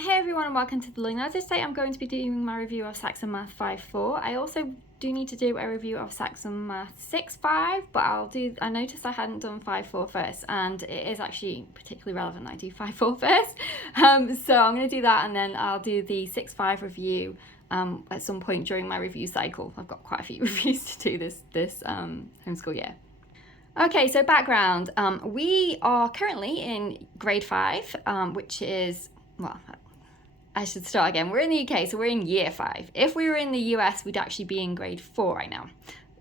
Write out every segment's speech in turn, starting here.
Hey everyone and welcome to the Learning Ladder. Today I'm going to be doing my review of Saxon Math 5.4. I also do need to do a review of Saxon Math 6.5, but I noticed I hadn't done 5.4 first, and it is actually particularly relevant that I do 5.4 first. So I'm going to do that and then I'll do the 6.5 review at some point during my review cycle. I've got quite a few reviews to do this homeschool year. Okay, so background. We are currently in grade 5, which is, well, I should start again. We're in the UK, so we're in year 5. If we were in the US, we'd actually be in grade 4 right now.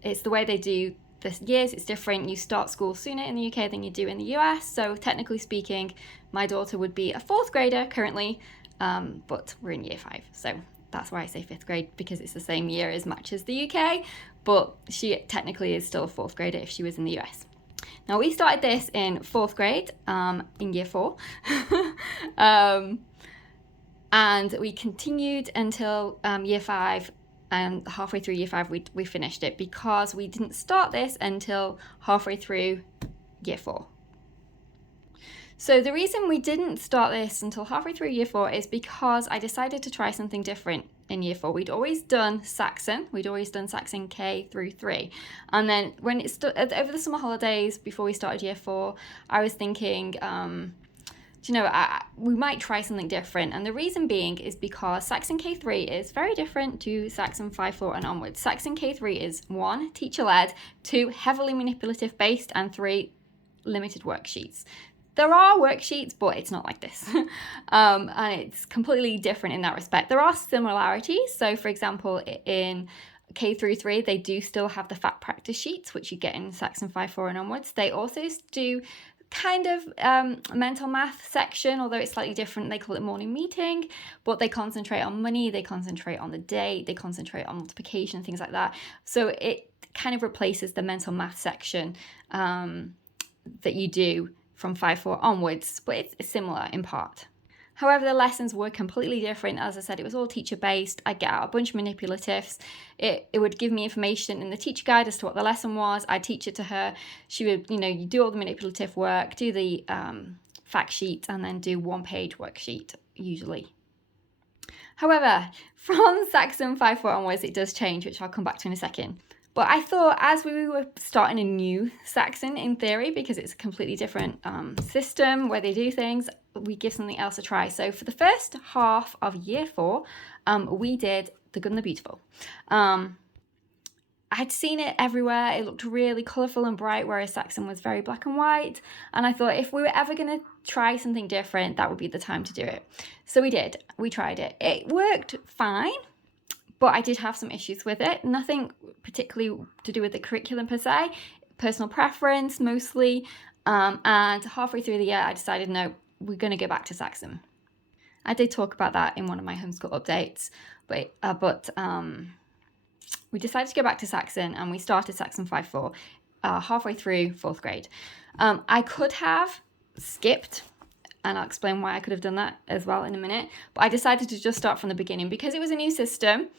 It's the way they do the years, it's different. You start school sooner in the UK than you do in the US. So technically speaking, my daughter would be a 4th grader currently, but we're in year 5. So that's why I say 5th grade, because it's the same year as much as the UK, but she technically is still a 4th grader if she was in the US. Now, we started this in 4th grade, in year 4. And we continued until year 5, and halfway through year 5 we finished it, because we didn't start this until halfway through year 4. So the reason we didn't start this until halfway through year 4 is because I decided to try something different in year 4. We'd always done Saxon. We'd always done Saxon K through 3. And then when over the summer holidays before we started year 4, I was thinking, we might try something different. And the reason being is because Saxon K3 is very different to Saxon 5.4 and onwards. Saxon K3 is 1, teacher-led, 2, heavily manipulative-based, and 3, limited worksheets. There are worksheets, but it's not like this. And it's completely different in that respect. There are similarities. So, for example, in K through 3, they do still have the fact practice sheets, which you get in Saxon 5.4 and onwards. They also do kind of mental math section, although it's slightly different. They call it morning meeting, but they concentrate on money, they concentrate on the date, they concentrate on multiplication, things like that. So it kind of replaces the mental math section that you do from 5.4 onwards, but it's similar in part. However, the lessons were completely different. As I said, it was all teacher-based. I'd get out a bunch of manipulatives. It would give me information in the teacher guide as to what the lesson was. I'd teach it to her. She would, you do all the manipulative work, do the fact sheet, and then do 1-page worksheet, usually. However, from Saxon 5.4 onwards, it does change, which I'll come back to in a second. But I thought, as we were starting a new Saxon in theory, because it's a completely different system where they do things, we give something else a try. So for the first half of year 4, we did The Good and the Beautiful. I'd seen it everywhere. It looked really colourful and bright, whereas Saxon was very black and white. And I thought if we were ever going to try something different, that would be the time to do it. So we did. We tried it. It worked fine, but I did have some issues with it. Nothing particularly to do with the curriculum per se, personal preference mostly. And halfway through the year, I decided, no, we're going to go back to Saxon. I did talk about that in one of my homeschool updates, but we decided to go back to Saxon, and we started Saxon 5.4 halfway through 4th grade. I could have skipped, and I'll explain why I could have done that as well in a minute. But I decided to just start from the beginning because it was a new system.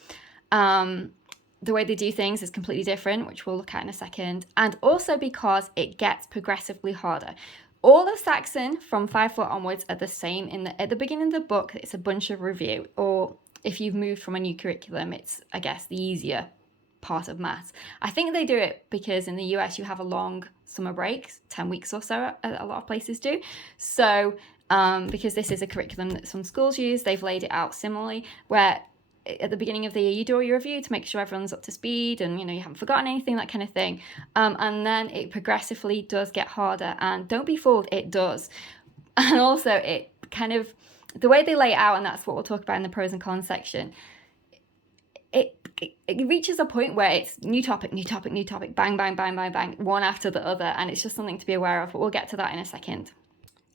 The way they do things is completely different, which we'll look at in a second. And also because it gets progressively harder. All of Saxon from 5.4 onwards are the same. At the beginning of the book, it's a bunch of review. Or if you've moved from a new curriculum, it's, I guess, the easier part of maths. I think they do it because in the US you have a long summer break, 10 weeks or so, a lot of places do. So because this is a curriculum that some schools use, they've laid it out similarly, where at the beginning of the year you do your review to make sure everyone's up to speed and you haven't forgotten anything, that kind of thing. And then it progressively does get harder, and don't be fooled, it does. And also it kind of, the way they lay it out, and that's what we'll talk about in the pros and cons section, it reaches a point where it's new topic, bang, bang, bang, bang, bang, one after the other, and it's just something to be aware of, but we'll get to that in a second.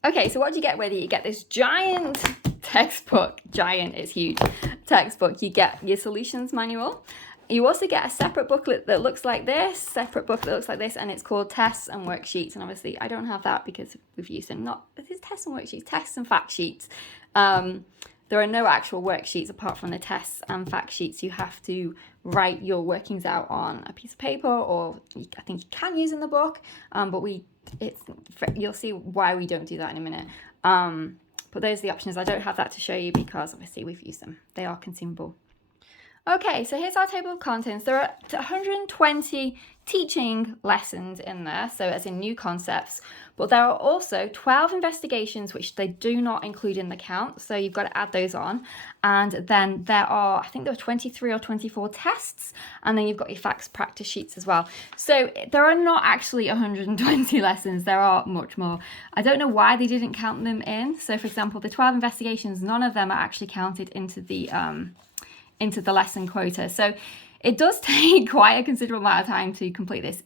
Okay, so what do you get with it? You get this giant textbook. Giant is huge. Textbook. You get your solutions manual. You also get a separate booklet that looks like this, and it's called Tests and Worksheets. And obviously, I don't have that because we've used them. It's tests and worksheets, tests and fact sheets. There are no actual worksheets apart from the tests and fact sheets. You have to write your workings out on a piece of paper, or I think you can use in the book, but you'll see why we don't do that in a minute. But those are the options. I don't have that to show you because obviously we've used them. They are consumable. Okay, so here's our table of contents. There are 120 teaching lessons in there, so as in new concepts, but there are also 12 investigations which they do not include in the count, so you've got to add those on. And then there are, I think there are 23 or 24 tests, and then you've got your facts practice sheets as well. So there are not actually 120 lessons, there are much more. I don't know why they didn't count them in. So for example, the 12 investigations, none of them are actually counted into the lesson quota. So it does take quite a considerable amount of time to complete this.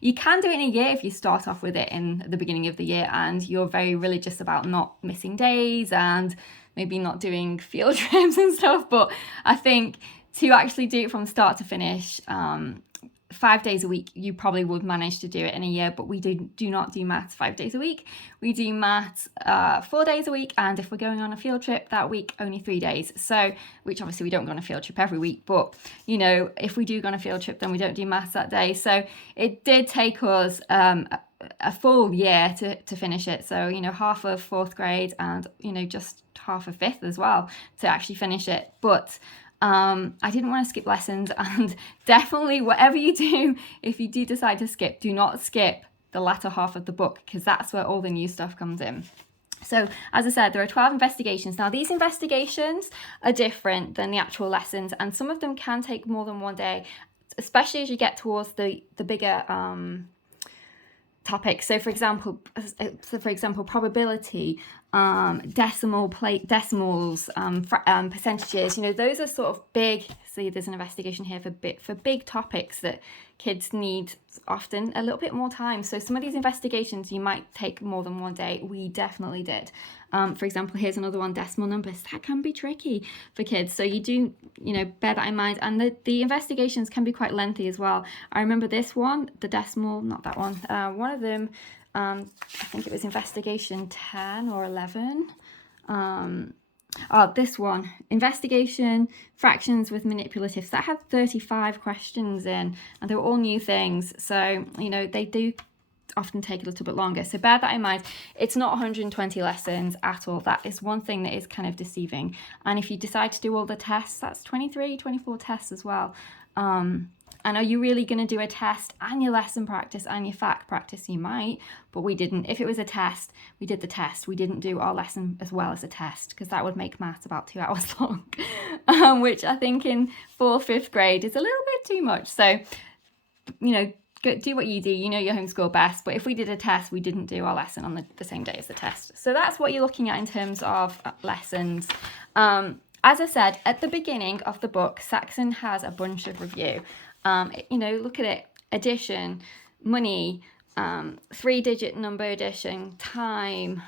You can do it in a year if you start off with it in the beginning of the year and you're very religious about not missing days and maybe not doing field trips and stuff. But I think to actually do it from start to finish, 5 days a week, you probably would manage to do it in a year, but we do not do maths 5 days a week. We do maths 4 days a week, and if we're going on a field trip that week, only 3 days. So, which obviously we don't go on a field trip every week, but you know, if we do go on a field trip, then we don't do maths that day. So it did take us a full year to finish it. So, you know, half of 4th grade and, you know, just half of 5th as well to actually finish it. But I didn't want to skip lessons, and definitely whatever you do, if you do decide to skip, do not skip the latter half of the book, because that's where all the new stuff comes in. So as I said, there are 12 investigations. Now these investigations are different than the actual lessons, and some of them can take more than one day, especially as you get towards the bigger topics. So for example, probability, decimals, percentages, you know, those are sort of big. See, there's an investigation here for big topics that kids need often a little bit more time. So some of these investigations you might take more than one day. We definitely did. For example, here's another one, decimal numbers. That can be tricky for kids. So you do, you know, bear that in mind. And the investigations can be quite lengthy as well. I remember this one, the decimal, not that one. One of them, I think it was investigation 10 or 11. This one, investigation fractions with manipulatives. That had 35 questions in, and they were all new things. So, you know, they do often take a little bit longer. So bear that in mind. It's not 120 lessons at all. That is one thing that is kind of deceiving. And if you decide to do all the tests, that's 23, 24 tests as well. And are you really going to do a test and your lesson practice and your fact practice? You might, but we didn't. If it was a test, we did the test. We didn't do our lesson as well as a test, because that would make maths about 2 hours long, which I think in 4th, 5th grade is a little bit too much. So, you know, do what you do. You know your homeschool best. But if we did a test, we didn't do our lesson on the same day as the test. So that's what you're looking at in terms of lessons. As I said, at the beginning of the book, Saxon has a bunch of review. You know, look at it, addition, money, 3-digit number addition, time,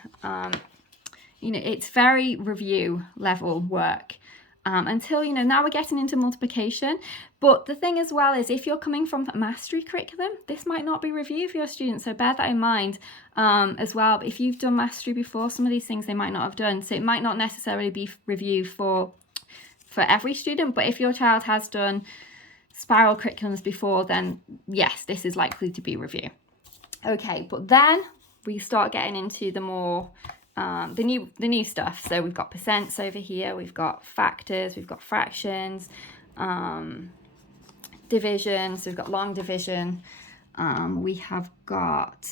you know, it's very review level work. Until, you know, now we're getting into multiplication. But the thing as well is, if you're coming from a mastery curriculum, this might not be review for your students. So bear that in mind as well. If you've done mastery before, some of these things they might not have done. So it might not necessarily be review for every student. But if your child has done spiral curriculums before, then yes, this is likely to be review. Okay, but then we start getting into the more the new stuff. So we've got percents over here, we've got factors, we've got fractions, division, so we've got long division, we have got,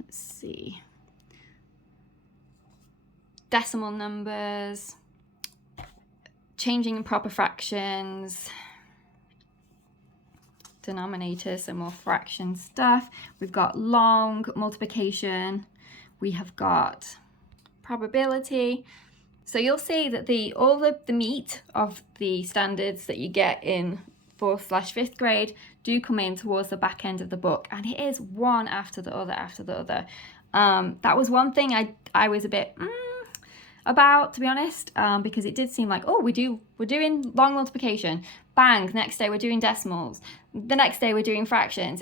let's see, decimal numbers, changing improper fractions, denominators, so more fraction stuff. We've got long multiplication, we have got probability. So you'll see that all the meat of the standards that you get in 4th/5th grade do come in towards the back end of the book, and it is one after the other. That was one thing I was a bit about, to be honest, because it did seem like, oh, we're doing long multiplication, bang, next day we're doing decimals, the next day we're doing fractions.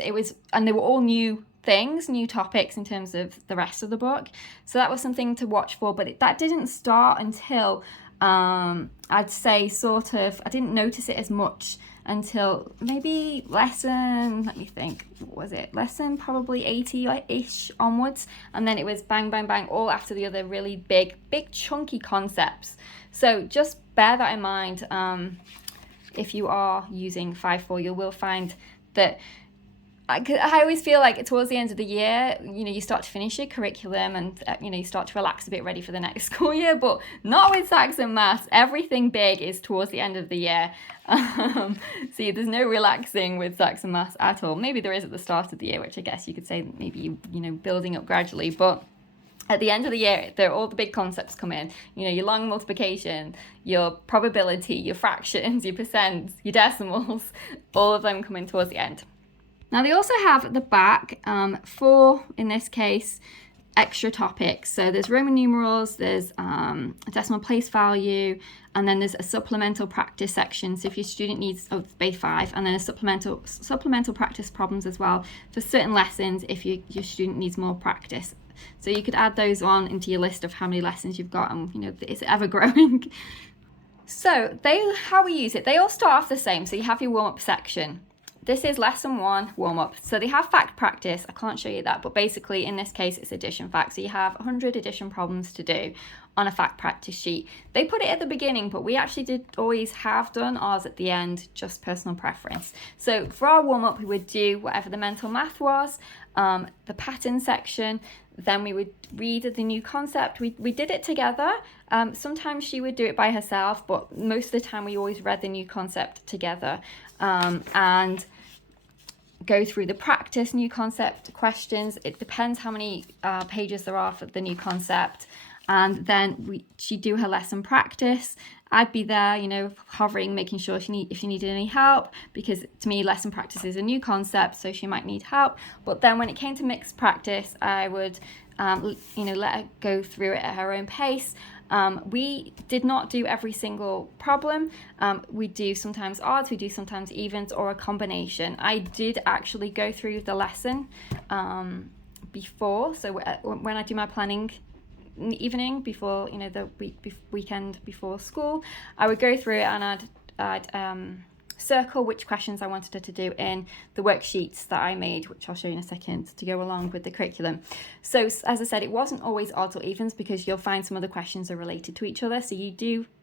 And they were all new things, new topics in terms of the rest of the book. So that was something to watch for, but that didn't start until I'd say I didn't notice it as much until maybe lesson, let me think, what was it? Lesson probably 80-ish onwards. And then it was bang, bang, bang, all after the other really big chunky concepts. So just bear that in mind. If you are using 5-4, you will find that I always feel like towards the end of the year, you start to finish your curriculum and, you start to relax a bit, ready for the next school year, but not with Saxon Maths. Everything big is towards the end of the year. See, there's no relaxing with Saxon Maths at all. Maybe there is at the start of the year, which I guess you could say maybe, building up gradually, but at the end of the year, all the big concepts come in. Your long multiplication, your probability, your fractions, your percents, your decimals, all of them come in towards the end. Now they also have at the back 4, in this case, extra topics. So there's Roman numerals, there's a decimal place value, and then there's a supplemental practice section. So if your student needs, base 5, and then a supplemental practice problems as well for certain lessons if your student needs more practice. So you could add those on into your list of how many lessons you've got, and it's ever growing. So how we use it, they all start off the same. So you have your warm-up section. This is lesson 1, warm-up. So they have fact practice. I can't show you that, but basically in this case, it's addition fact. So you have 100 addition problems to do on a fact practice sheet. They put it at the beginning, but we actually did always have done ours at the end, just personal preference. So for our warm-up, we would do whatever the mental math was, the pattern section, then we would read the new concept. We did it together. Sometimes she would do it by herself, but most of the time we always read the new concept together. And go through the practice new concept questions. It depends how many pages there are for the new concept. And then she'd do her lesson practice. I'd be there, hovering, making sure if she needed any help, because to me, lesson practice is a new concept, so she might need help. But then when it came to mixed practice, I would, let her go through it at her own pace. We did not do every single problem. We do sometimes odds, we do sometimes evens, or a combination. I did actually go through the lesson before. So when I do my planning evening before, the weekend before school, I would go through it and I'd circle which questions I wanted her to do in the worksheets that I made, which I'll show you in a second, to go along with the curriculum. So as I said, it wasn't always odds or evens, because you'll find some of the questions are related to each other. So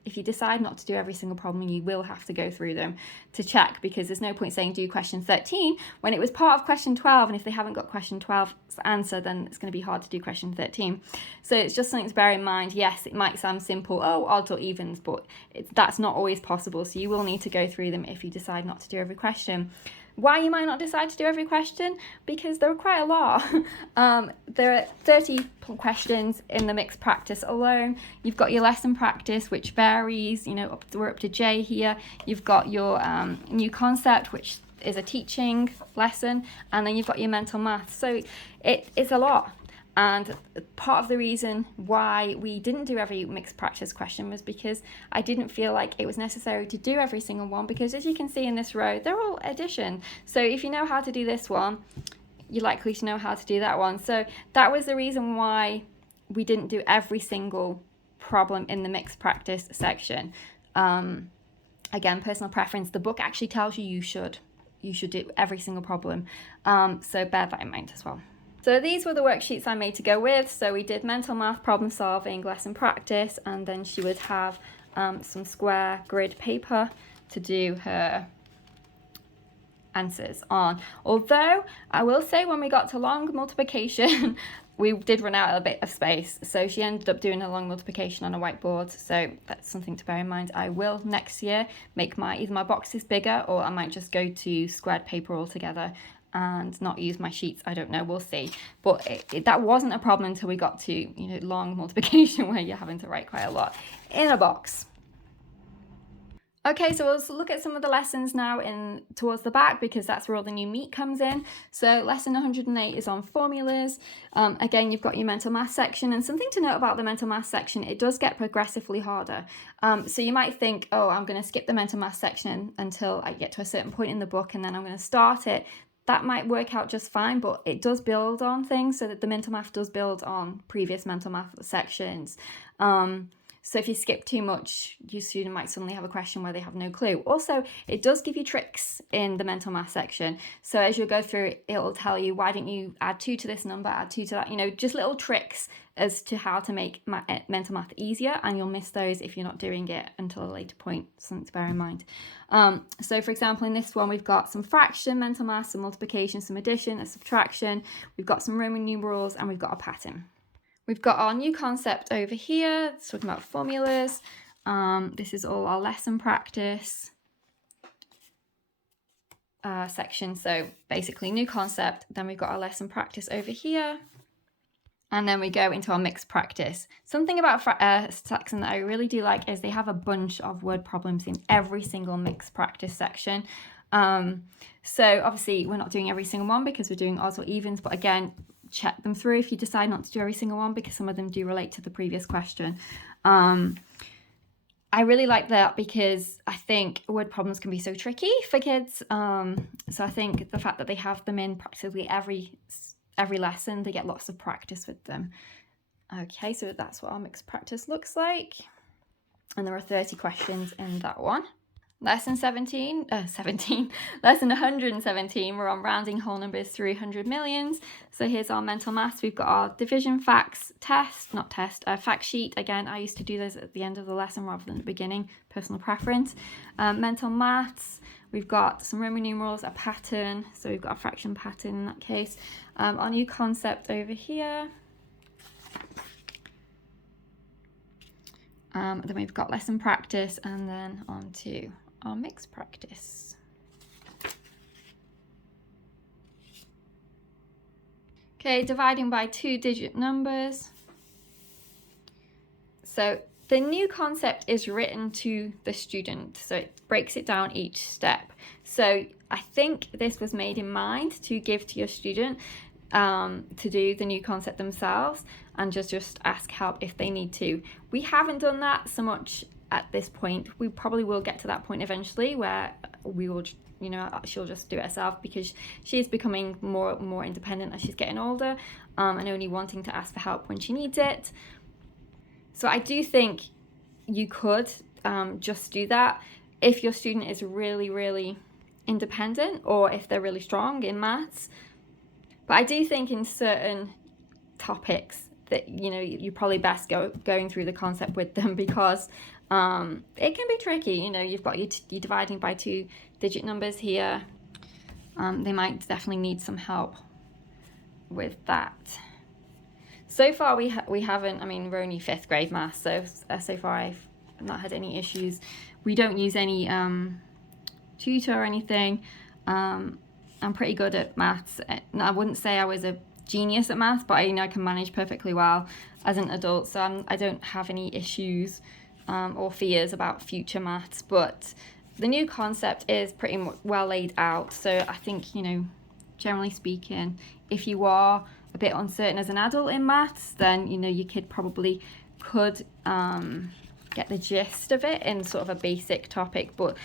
if you decide not to do every single problem, you will have to go through them to check, because there's no point saying do question 13 when it was part of question 12, and if they haven't got question 12's answer, then it's going to be hard to do question 13. So it's just something to bear in mind. Yes, it might sound simple, odds or evens, but that's not always possible. So you will need to go through them if you decide not to do every question. Why you might not decide to do every question? Because there are quite a lot. There are 30 questions in the mixed practice alone. You've got your lesson practice, which varies, we're up to J here. You've got your new concept, which is a teaching lesson, and then you've got your mental math. So it's a lot. And part of the reason why we didn't do every mixed practice question was because I didn't feel like it was necessary to do every single one, because as you can see in this row, they're all addition. So if you know how to do this one, you're likely to know how to do that one. So that was the reason why we didn't do every single problem in the mixed practice section. Again, personal preference. The book actually tells you should do every single problem. So bear that in mind as well. So these were the worksheets I made to go with. So we did mental math, problem solving, lesson practice, and then she would have some square grid paper to do her answers on. Although I will say, when we got to long multiplication, we did run out a bit of space. So she ended up doing a long multiplication on a whiteboard. So that's something to bear in mind. I will next year make either my boxes bigger, or I might just go to squared paper altogether and not use my sheets. I don't know, we'll see. But that wasn't a problem until we got to long multiplication, where you're having to write quite a lot in a box. Okay, so let's look at some of the lessons now towards the back, because that's where all the new meat comes in. So lesson 108 is on formulas. Again, you've got your mental math section, and something to note about the mental math section, it does get progressively harder. So you might think, I'm going to skip the mental math section until I get to a certain point in the book, and then I'm going to start it. That might work out just fine, but it does build on things, so that the mental math does build on previous mental math sections. So if you skip too much, your student might suddenly have a question where they have no clue. Also, it does give you tricks in the mental math section. So as you'll go through, it'll tell you, why don't you add 2 to this number, add 2 to that, just little tricks as to how to make mental math easier, and you'll miss those if you're not doing it until a later point, something to bear in mind. So for example, in this one, we've got some fraction mental math, some multiplication, some addition, a subtraction, we've got some Roman numerals, and we've got a pattern. We've got our new concept over here. It's talking about formulas. This is all our lesson practice section. So basically new concept. Then we've got our lesson practice over here. And then we go into our mixed practice. Something about Saxon that I really do like is they have a bunch of word problems in every single mixed practice section. So obviously we're not doing every single one because we're doing odds or evens, but again, check them through if you decide not to do every single one, because some of them do relate to the previous question. I really like that because I think word problems can be so tricky for kids. So I think the fact that they have them in practically every lesson, they get lots of practice with them. Okay, so that's what our mixed practice looks like. And there are 30 questions in that one. Lesson 117, we're on rounding whole numbers through 100 millions. So here's our mental maths. We've got our division facts fact sheet. Again, I used to do those at the end of the lesson rather than the beginning, personal preference. Mental maths, we've got some Roman numerals, a pattern. So we've got a fraction pattern in that case. Our new concept over here. Then we've got lesson practice, and then on to our mixed practice. Okay, dividing by 2-digit numbers. So the new concept is written to the student, so it breaks it down each step. So I think this was made in mind to give to your student to do the new concept themselves and just ask help if they need to. We haven't done that so much at this point. We probably will get to that point eventually where we will, she'll just do it herself, because she's becoming more independent as she's getting older, and only wanting to ask for help when she needs it. So I do think you could just do that if your student is really, really independent, or if they're really strong in maths. But I do think in certain topics that, you're probably best going through the concept with them, because it can be tricky. You've got you're dividing by 2-digit numbers here. They might definitely need some help with that. So far we haven't, we're only 5th grade maths, so far I've not had any issues. We don't use any tutor or anything. I'm pretty good at maths. I wouldn't say I was a genius at maths, but I can manage perfectly well as an adult, so I don't have any issues or fears about future maths. But the new concept is pretty well laid out, so I think, generally speaking, if you are a bit uncertain as an adult in maths, then your kid probably could get the gist of it in sort of a basic topic. But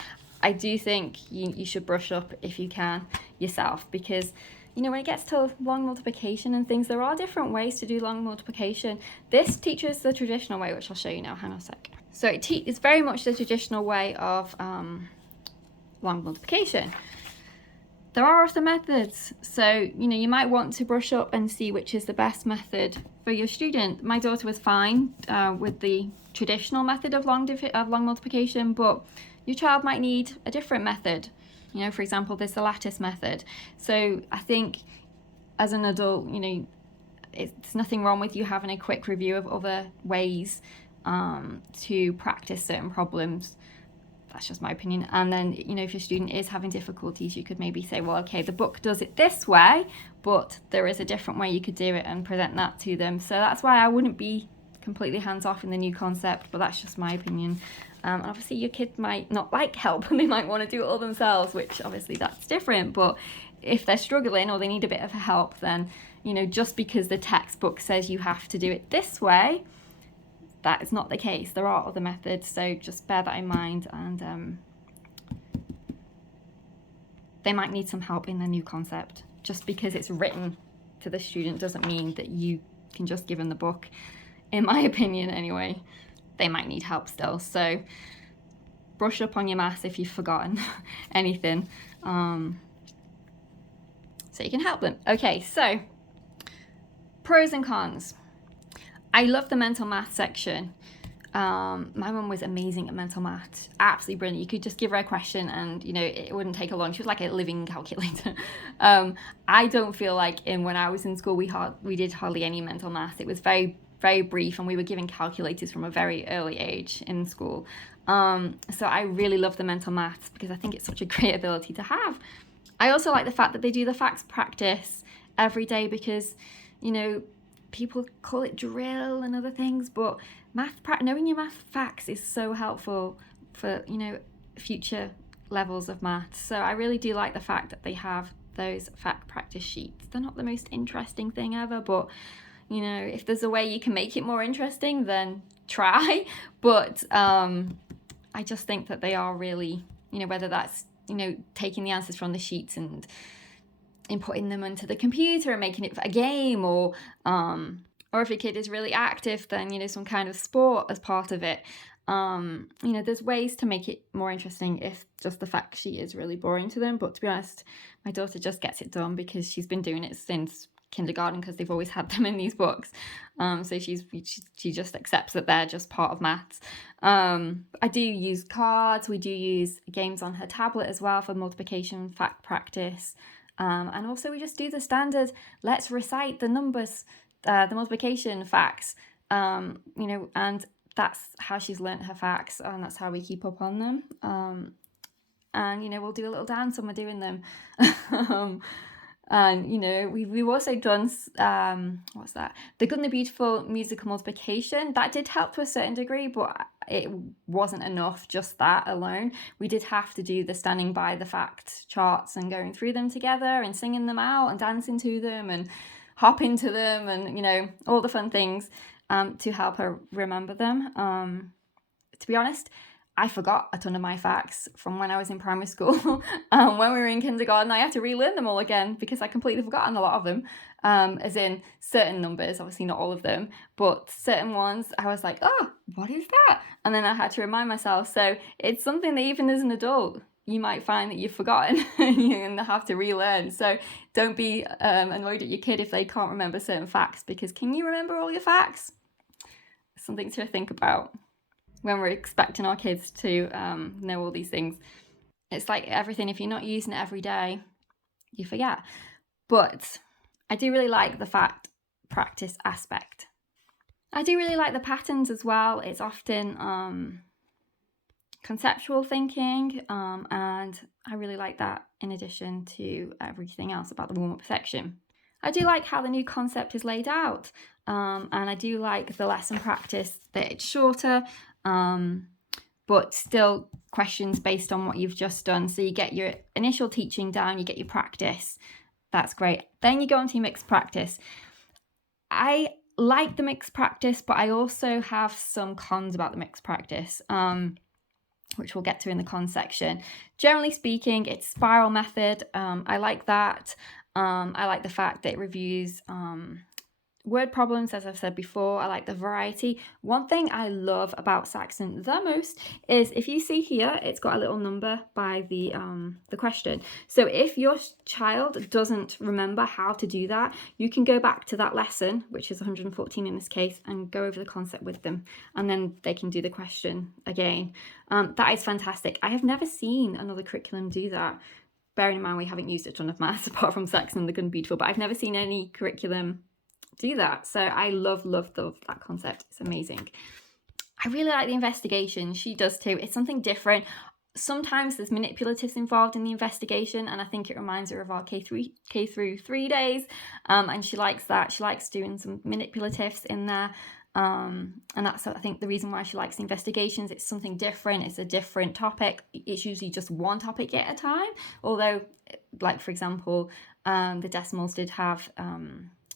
I do think you should brush up if you can yourself, because when it gets to long multiplication and things, there are different ways to do long multiplication. This teaches the traditional way, which I'll show you now. Hang on a sec. So it's very much the traditional way of long multiplication. There are other methods, so you might want to brush up and see which is the best method for your student. My daughter was fine with the traditional method of long multiplication, but your child might need a different method. For example, there's the lattice method. So I think as an adult, it's nothing wrong with you having a quick review of other ways to practice certain problems. That's just my opinion. And then, if your student is having difficulties, you could maybe say, well, okay, the book does it this way, but there is a different way you could do it, and present that to them. So that's why I wouldn't be completely hands-off in the new concept, but that's just my opinion. And obviously your kid might not like help and they might want to do it all themselves, which obviously that's different. But if they're struggling or they need a bit of help, then, just because the textbook says you have to do it this way, that is not the case. There are other methods, so just bear that in mind. And they might need some help in the new concept. Just because it's written to the student doesn't mean that you can just give them the book, in my opinion anyway. they might need help still. So brush up on your maths if you've forgotten anything, so you can help them. Okay, so pros and cons. I love the mental math section. My mum was amazing at mental math, absolutely brilliant. You could just give her a question and, you know, it wouldn't take her long. She was like a living calculator. I don't feel like when I was in school we did hardly any mental math. It was very, very brief, and we were given calculators from a very early age in school. So I really love the mental maths because I think it's such a great ability to have. I also like the fact that they do the facts practice every day because, you know, people call it drill and other things, but knowing your math facts is so helpful for, you know, future levels of maths. So I really do like the fact that they have those fact practice sheets. They're not the most interesting thing ever, but, you know, if there's a way you can make it more interesting, then try. But I just think that they are really, you know, whether that's, you know, taking the answers from the sheets and inputting them into the computer and making it a game, or if your kid is really active, then, you know, some kind of sport as part of it. You know, there's ways to make it more interesting if just the fact sheet is really boring to them. But to be honest, my daughter just gets it done because she's been doing it since kindergarten because they've always had them in these books. So she just accepts that they're just part of maths. I do use cards. We do use games on her tablet as well for multiplication fact practice. And also we just do the standard, let's recite the numbers, the multiplication facts, you know, and that's how she's learnt her facts, and that's how we keep up on them. And, you know, we'll do a little dance when we're doing them. And, you know, we've also done, what's that? The Good and the Beautiful musical multiplication. That did help to a certain degree, but it wasn't enough, just that alone. We did have to do the standing by the fact charts and going through them together and singing them out and dancing to them and hopping to them and, you know, all the fun things to help her remember them. To be honest, I forgot a ton of my facts from when I was in primary school. When we were in kindergarten, I had to relearn them all again because I completely forgotten a lot of them, as in certain numbers, obviously not all of them, but certain ones I was like, oh, what is that? And then I had to remind myself. So it's something that even as an adult, you might find that you've forgotten and you're going to have to relearn. So don't be annoyed at your kid if they can't remember certain facts, because can you remember all your facts? Something to think about when we're expecting our kids to know all these things. It's like everything, if you're not using it every day, you forget. But I do really like the fact practice aspect. I do really like the patterns as well. It's often conceptual thinking, and I really like that in addition to everything else about the warm-up section. I do like how the new concept is laid out, and I do like the lesson practice that it's shorter, but still questions based on what you've just done. So you get your initial teaching down, you get your practice. That's great. Then you go on to your mixed practice. I like the mixed practice, but I also have some cons about the mixed practice, which we'll get to in the cons section. Generally speaking, it's spiral method. I like that. I like the fact that it reviews word problems, as I've said before. I like the variety. One thing I love about Saxon the most is, if you see here, it's got a little number by the question. So if your child doesn't remember how to do that, you can go back to that lesson, which is 114 in this case, and go over the concept with them, and then they can do the question again. That is fantastic. I have never seen another curriculum do that. Bearing in mind we haven't used a ton of maths apart from Saxon the Good and Beautiful, but I've never seen any curriculum do that. So I love that concept. It's amazing. I really like the investigation. She does too. It's something different. Sometimes there's manipulatives involved in the investigation, and I think it reminds her of our K through 3 days, and she likes that. She likes doing some manipulatives in there, and that's, I think, the reason why she likes the investigations. It's something different. It's a different topic. It's usually just one topic at a time, although, like, for example, the decimals did have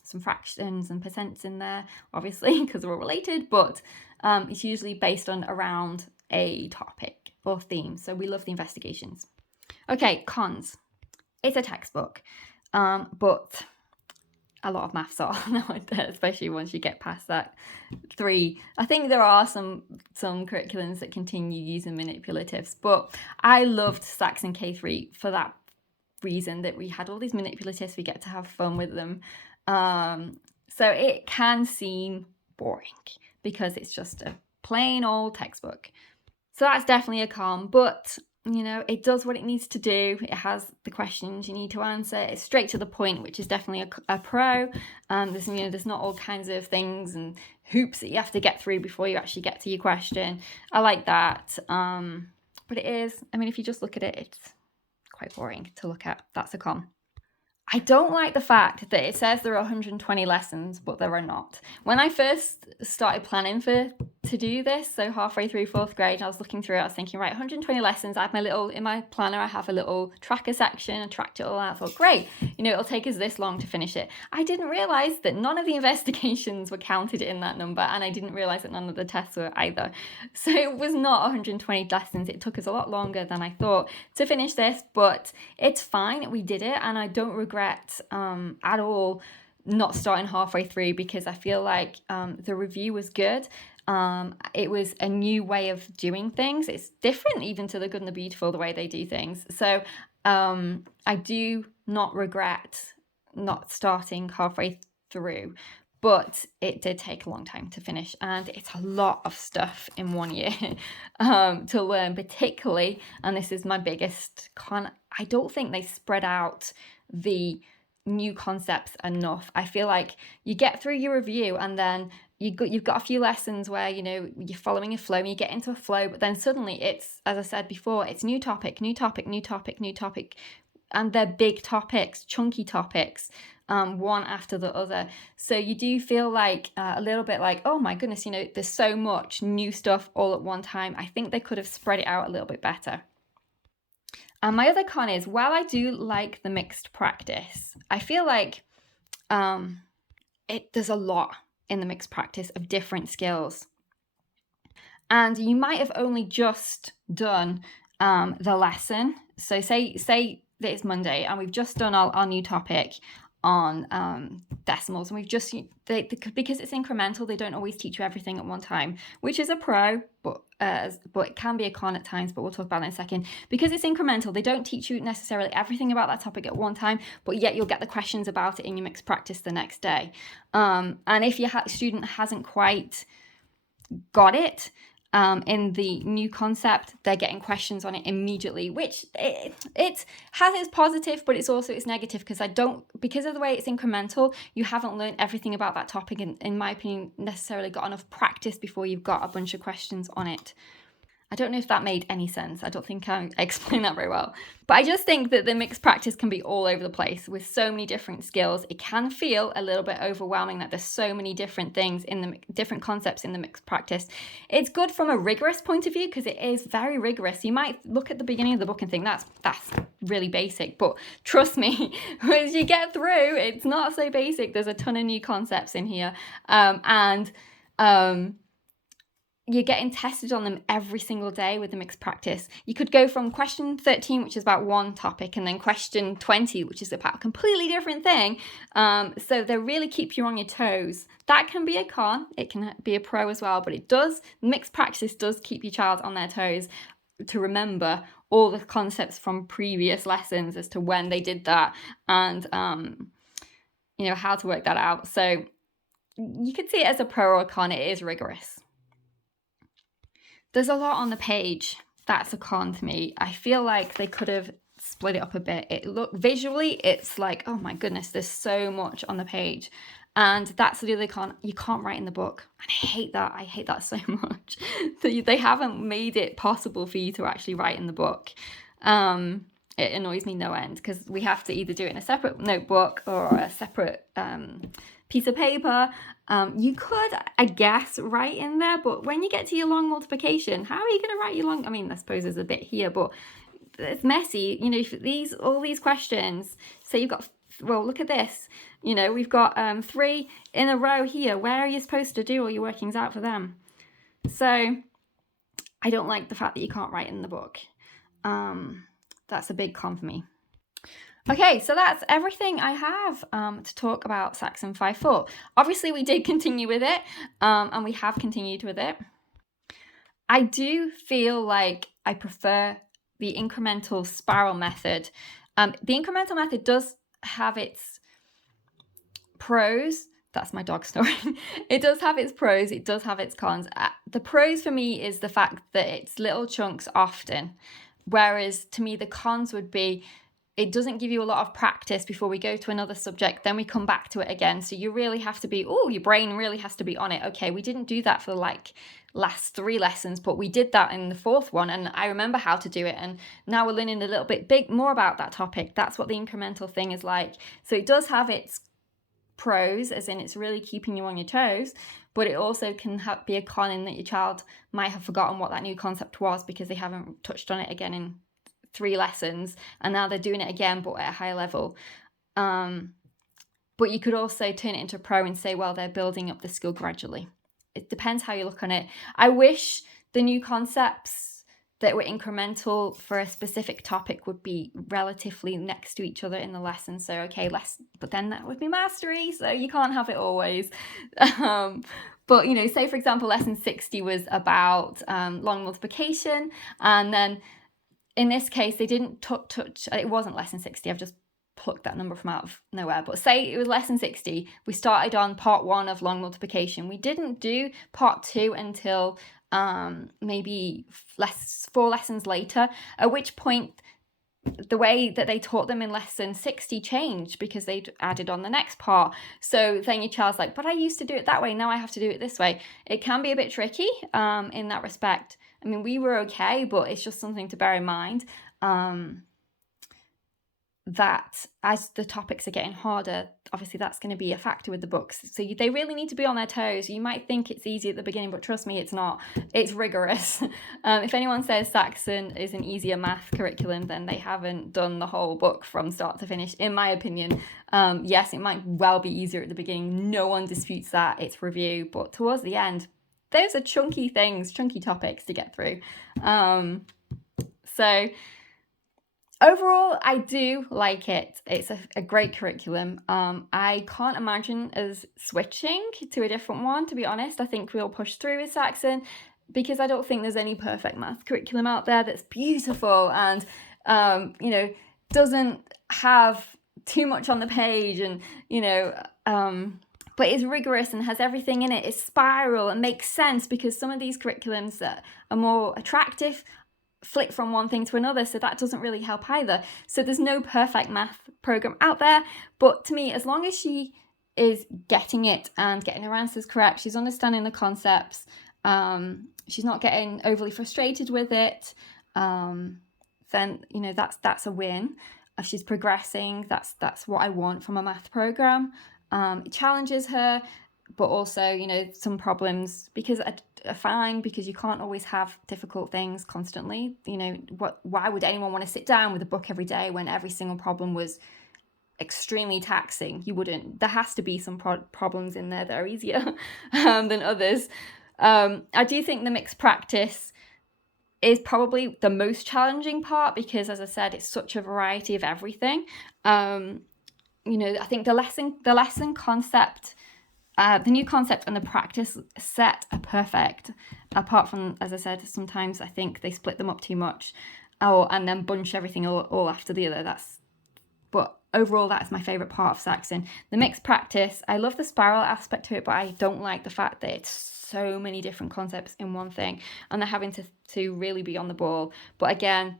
some fractions and percents in there, obviously, because they're all related, but it's usually based on around a topic or theme. So we love the investigations. Okay, cons. It's a textbook, but a lot of maths are, especially once you get past that 3. I think there are some curriculums that continue using manipulatives, but I loved Saxon K3 for that reason, that we had all these manipulatives, we get to have fun with them. So it can seem boring because it's just a plain old textbook. So that's definitely a con, but it does what it needs to do. It has the questions you need to answer. It's straight to the point, which is definitely a pro. There's not all kinds of things and hoops that you have to get through before you actually get to your question. I like that. But it is, if you just look at it, it's quite boring to look at. That's a con. I don't like the fact that it says there are 120 lessons, but there are not. When I first started planning to do this, so halfway through 4th grade, I was looking through it, I was thinking, right, 120 lessons. I have in my planner, I have a little tracker section. I tracked it all out. I thought, great, it'll take us this long to finish it. I didn't realize that none of the investigations were counted in that number, and I didn't realize that none of the tests were either. So it was not 120 lessons. It took us a lot longer than I thought to finish this, but it's fine. We did it, and I don't regret at all not starting halfway through, because I feel like the review was good. It was a new way of doing things. It's different even to the Good and the Beautiful, the way they do things. So I do not regret not starting halfway through, but it did take a long time to finish, and it's a lot of stuff in 1 year to learn, particularly, and this is my biggest con, I don't think they spread out the new concepts enough. I feel like you get through your review and then you've got a few lessons where you're following a flow and you get into a flow, but then suddenly it's, as I said before, it's new topic, and they're big topics, chunky topics, one after the other. So you do feel like a little bit like, oh my goodness, there's so much new stuff all at one time. I think they could have spread it out a little bit better. And my other con is, while I do like the mixed practice, I feel like there's a lot in the mixed practice of different skills. And you might have only just done the lesson. So say that it's Monday and we've just done our new topic on decimals, and we've just because it's incremental, they don't always teach you everything at one time, which is a pro, but it can be a con at times, but we'll talk about it in a second. Because it's incremental, they don't teach you necessarily everything about that topic at one time, but yet you'll get the questions about it in your mixed practice the next day. And if your student hasn't quite got it in the new concept, they're getting questions on it immediately, which it has its positive, but it's also its negative, because because of the way it's incremental, you haven't learned everything about that topic, and in my opinion necessarily got enough practice before you've got a bunch of questions on it. I don't know if that made any sense. I don't think I explained that very well. But I just think that the mixed practice can be all over the place with so many different skills. It can feel a little bit overwhelming that there's so many different things in the different concepts in the mixed practice. It's good from a rigorous point of view because it is very rigorous. You might look at the beginning of the book and think that's really basic, but trust me, as you get through, it's not so basic. There's a ton of new concepts in here, and you're getting tested on them every single day with the mixed practice. You could go from question 13, which is about one topic, and then question 20, which is about a completely different thing. So they really keep you on your toes. That can be a con. It can be a pro as well, but mixed practice does keep your child on their toes to remember all the concepts from previous lessons as to when they did that, and how to work that out. So you could see it as a pro or a con. It is rigorous. There's a lot on the page. That's a con to me. I feel like they could have split it up a bit. Visually, it's like, oh my goodness, there's so much on the page. And that's the other con. You can't write in the book. And I hate that. I hate that so much. They haven't made it possible for you to actually write in the book. It annoys me no end, because we have to either do it in a separate notebook or a separate piece of paper. You could, I guess, write in there, but when you get to your long multiplication, how are you going to write your long? I suppose there's a bit here, but it's messy. All these questions. So you've got, well, look at this. We've got 3 in a row here. Where are you supposed to do all your workings out for them? So I don't like the fact that you can't write in the book. That's a big con for me. Okay, so that's everything I have to talk about Saxon 5/4. Obviously, we did continue with it, and we have continued with it. I do feel like I prefer the incremental spiral method. The incremental method does have its pros. That's my dog snoring. It does have its pros, it does have its cons. The pros for me is the fact that it's little chunks often, whereas to me the cons would be it doesn't give you a lot of practice before we go to another subject, then we come back to it again. So you really have to be, your brain really has to be on it. Okay, we didn't do that for like last 3 lessons, but we did that in the 4th one, and I remember how to do it, and now we're learning a little bit more about that topic. That's what the incremental thing is like. So it does have its pros, as in it's really keeping you on your toes, but it also can be a con in that your child might have forgotten what that new concept was because they haven't touched on it again in 3 lessons, and now they're doing it again but at a higher level. But you could also turn it into a pro and say, well, they're building up the skill gradually. It depends how you look on it. I wish the new concepts that were incremental for a specific topic would be relatively next to each other in the lesson. So, okay, but then that would be mastery, so you can't have it always. But, say, for example, lesson 60 was about long multiplication, and then in this case, they didn't touch, it wasn't lesson 60, I've just plucked that number from out of nowhere, but say it was lesson 60, we started on part 1 of long multiplication. We didn't do part 2 until maybe 4 lessons later, at which point the way that they taught them in lesson 60 changed because they'd added on the next part. So then your child's like, but I used to do it that way, now I have to do it this way. It can be a bit tricky in that respect. I mean, we were okay, but it's just something to bear in mind that as the topics are getting harder, obviously that's going to be a factor with the books. So they really need to be on their toes. You might think it's easy at the beginning, but trust me, it's not. It's rigorous. If anyone says Saxon is an easier math curriculum, then they haven't done the whole book from start to finish, in my opinion. Yes, it might well be easier at the beginning. No one disputes that. It's review. But towards the end, those are chunky topics to get through. So overall, I do like it. It's a great curriculum. I can't imagine us switching to a different one, to be honest. I think we'll push through with Saxon because I don't think there's any perfect math curriculum out there that's beautiful and, doesn't have too much on the page and, but it's rigorous and has everything in it. It's spiral and makes sense because some of these curriculums that are more attractive flick from one thing to another, so that doesn't really help either. So there's no perfect math program out there, but to me, as long as she is getting it and getting her answers correct, she's understanding the concepts, she's not getting overly frustrated with it, then that's a win. If she's progressing, that's what I want from a math program. It challenges her, but also, some problems because are fine, because you can't always have difficult things constantly. Why would anyone want to sit down with a book every day when every single problem was extremely taxing? You wouldn't. There has to be some problems in there that are easier than others. I do think the mixed practice is probably the most challenging part because, as I said, it's such a variety of everything. I think the lesson concept, the new concept and the practice set are perfect, apart from, as I said, sometimes I think they split them up too much and then bunch everything all after the other. But overall, that's my favourite part of Saxon. The mixed practice, I love the spiral aspect to it, but I don't like the fact that it's so many different concepts in one thing and they're having to really be on the ball. But again,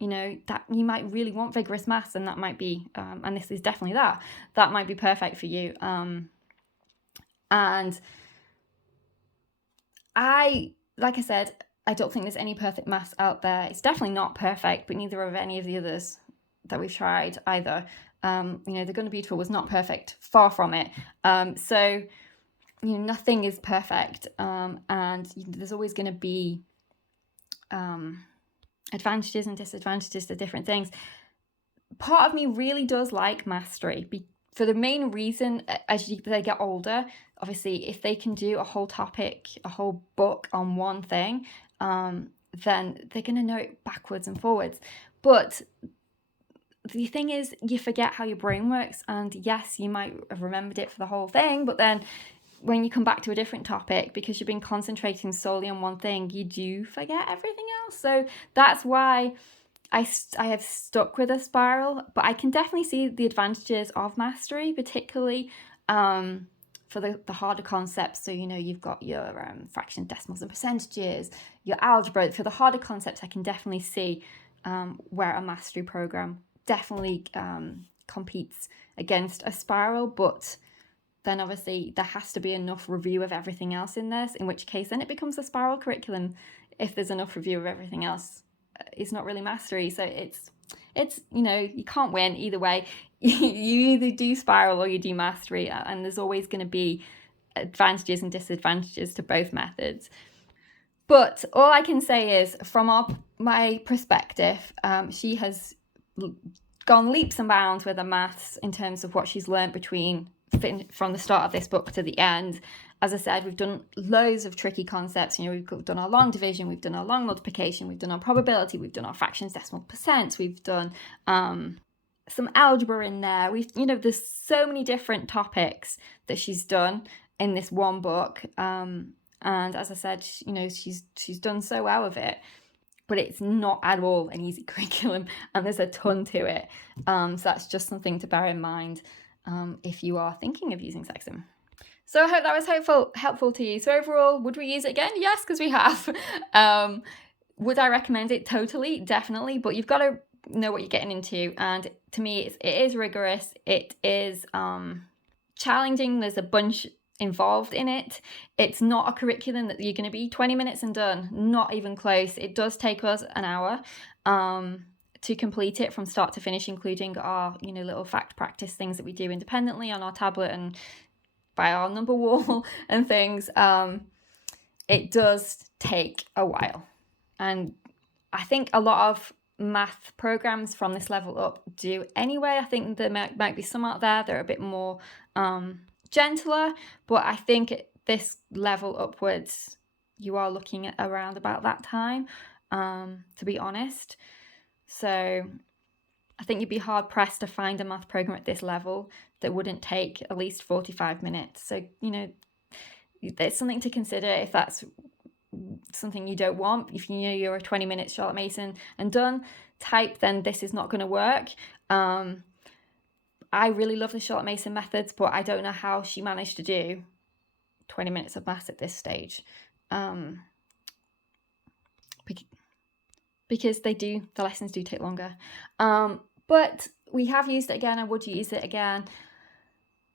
that you might really want vigorous maths, and that might be, and this is definitely that might be perfect for you. And like I said, I don't think there's any perfect maths out there. It's definitely not perfect, but neither of any of the others that we've tried either. The Gonna Beautiful was not perfect, far from it. So, nothing is perfect. And there's always going to be advantages and disadvantages to different things. Part of me really does like mastery for the main reason, as they get older, obviously, if they can do a whole topic, a whole book on one thing, then they're going to know it backwards and forwards. But the thing is, you forget how your brain works, and yes, you might have remembered it for the whole thing, but then when you come back to a different topic, because you've been concentrating solely on one thing, you do forget everything else. So that's why I have stuck with a spiral, but I can definitely see the advantages of mastery, particularly for the harder concepts. So, you've got your fractions, decimals, and percentages, your algebra. For the harder concepts, I can definitely see where a mastery program definitely competes against a spiral, but then obviously there has to be enough review of everything else in this, in which case then it becomes a spiral curriculum. If there's enough review of everything else, it's not really mastery. So it's you can't win either way. You either do spiral or you do mastery, and there's always going to be advantages and disadvantages to both methods. But all I can say is, from my perspective, she has gone leaps and bounds with her maths in terms of what she's learned from the start of this book to the end. As I said, we've done loads of tricky concepts. We've done our long division, we've done our long multiplication, we've done our probability, we've done our fractions, decimal percents, we've done some algebra in there. There's so many different topics that she's done in this one book. And as I said, she's done so well with it. But it's not at all an easy curriculum, and there's a ton to it. So that's just something to bear in mind if you are thinking of using Saxon. So I hope that was helpful to you. So overall, would we use it again? Yes, because we have. Would I recommend it? Totally, definitely. But you've got to know what you're getting into. And to me, it is rigorous. It is challenging. There's a bunch involved in it. It's not a curriculum that you're going to be 20 minutes and done. Not even close. It does take us an hour to complete it from start to finish, including our little fact practice things that we do independently on our tablet and by our number wall and things. It does take a while, and I think a lot of math programs from this level up do anyway. I think there might be some out there that are a bit more gentler, but I think this level upwards, you are looking at around about that time, to be honest. So I think you'd be hard pressed to find a math program at this level that wouldn't take at least 45 minutes. So, there's something to consider if that's something you don't want. If you're a 20 minutes Charlotte Mason and done type, then this is not going to work. I really love the Charlotte Mason methods, but I don't know how she managed to do 20 minutes of maths at this stage. Because the lessons do take longer. But we have used it again. I would use it again.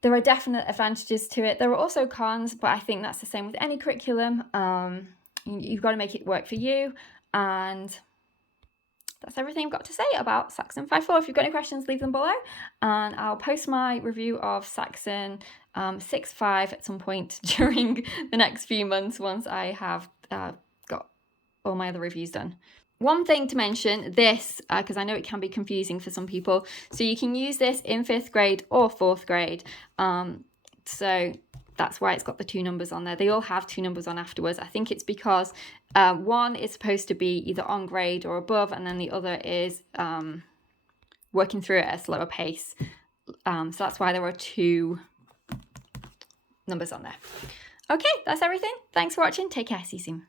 There are definite advantages to it. There are also cons, but I think that's the same with any curriculum. You've got to make it work for you. And that's everything I've got to say about Saxon 5.4. If you've got any questions, leave them below. And I'll post my review of Saxon 6.5 at some point during the next few months once I have got all my other reviews done. One thing to mention, this, because I know it can be confusing for some people, so you can use this in 5th grade or 4th grade. So that's why it's got the 2 numbers on there. They all have 2 numbers on afterwards. I think it's because one is supposed to be either on grade or above, and then the other is working through it at a slower pace. So that's why there are 2 numbers on there. Okay, that's everything. Thanks for watching. Take care. See you soon.